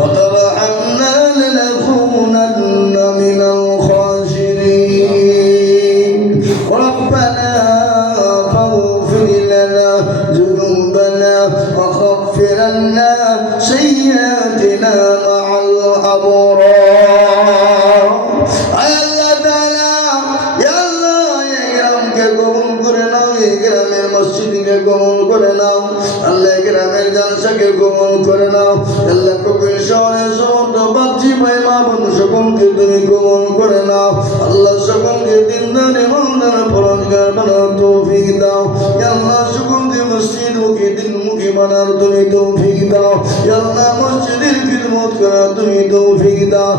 وترحمنا لنكونن من الخاسرين. ربنا فاغفر لنا ذنوبنا وكفر عنا سيئاتنا مع الأبرار. করে নাও, এই গ্রামের মসজিদকে কবুল করে নাও আল্লাহ গ্রামের জালসাকে কবুল করে নাও। আল্লাহ কবির শহরের সমস্ত বাচ্চি ভাই মা বোন সকলকে তুমি কবুল করে নাও। আল্লাহ সকলকে দিনদার ইমানদার ফরজগার বানার তৌফিক দাও। আল্লাহ সকলকে মসজিদ মুখী দিন মুখী বানার তুমি তৌফিক দাও। আল্লাহ মসজিদের খিদমত করা তুমি তৌফিক দাও।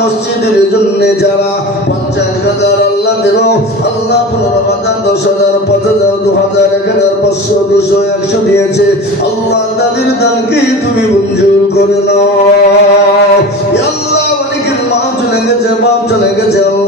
মসজিদের জন্য যারা পঞ্চাশ হাজার আল্লাহ দেব, আল্লাহ পনেরো হাজার, দশ হাজার, পাঁচ হাজার, দু হাজার, এক হাজার, পাঁচশো, দুশো, একশো দিয়েছে। আল্লাহ তাদের দানকে তুমি মঞ্জুর করে নাও। আল্লাহ অনেকের মা চলে গেছে, বাপ চলে গেছে, আল্লাহ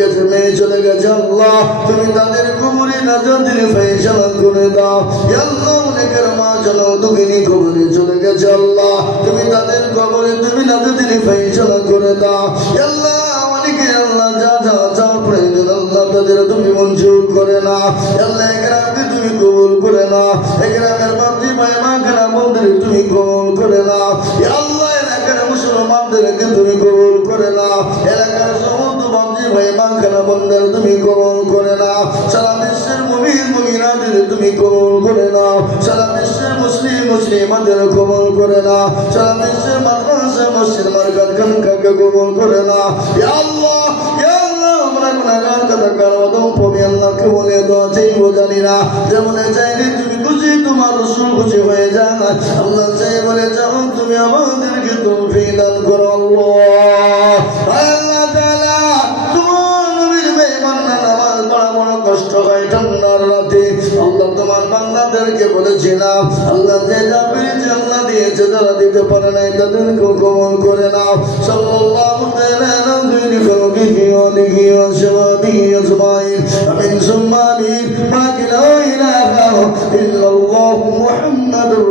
গেছে মেয়ে চলে গেছে আল্লাহ। তুমি তাদের কুমুরি নাজাতির ফেসলা করে দাও। আল্লাহ, অনেকের মা চলো দুঃখিনী কবরে চলে গেছে আল্লাহ। তুমি তাদের কবরে তুমি নাজাতির ফেসলা করে দাও। আল্লাহ, অনেকে আল্লাহ যা যা যা প্রয়োজন, আল্লাহ তাদের তুমি মঞ্জুর করে না আল্লাহ, একরামকে তুমি কবুল করে না একরামের বাপজি ভাই মা খানা বন্ধুরে তুমি কবুল করে না আল্লাহ, এলাকার মুসলমানদেরকে তুমি কবুল করে না মা তুমি কবুল করে না সারা বিশ্বের মুমিন মুমিনাদের তুমি কবুল করে না সারা বিশ্বের মুসলিম মুসলিমাদের কবুল করে না সারা বিশ্বের মাদ্রাসা মসজিদ মার্কাত খানকাকে কবুল করে না ইয়া আল্লাহ যেমন চাইলে তুমি খুশি তোমার রসুল খুশি হয়ে যান। আল্লাহ বলে যাও, তুমি আমাদেরকে হয় ঠান্ডার রাতে। আল্লাহ তোমার বান্দাদেরকে বলেছিলাম আল্লাহ যে যা পেরেছে আল্লাহ দিয়েছে যারা দিতে পারে নাই তাদেরকে কবল করে নাও। সাল্লাল্লাহু তাআলা আলা খাইরি খালকিহি ওয়া আলিহি ওয়া সাহবিহি আজমাইন আমিন সুম্মা আমিন লা ইলাহা ইল্লাল্লাহু। মুহাম্মাদুর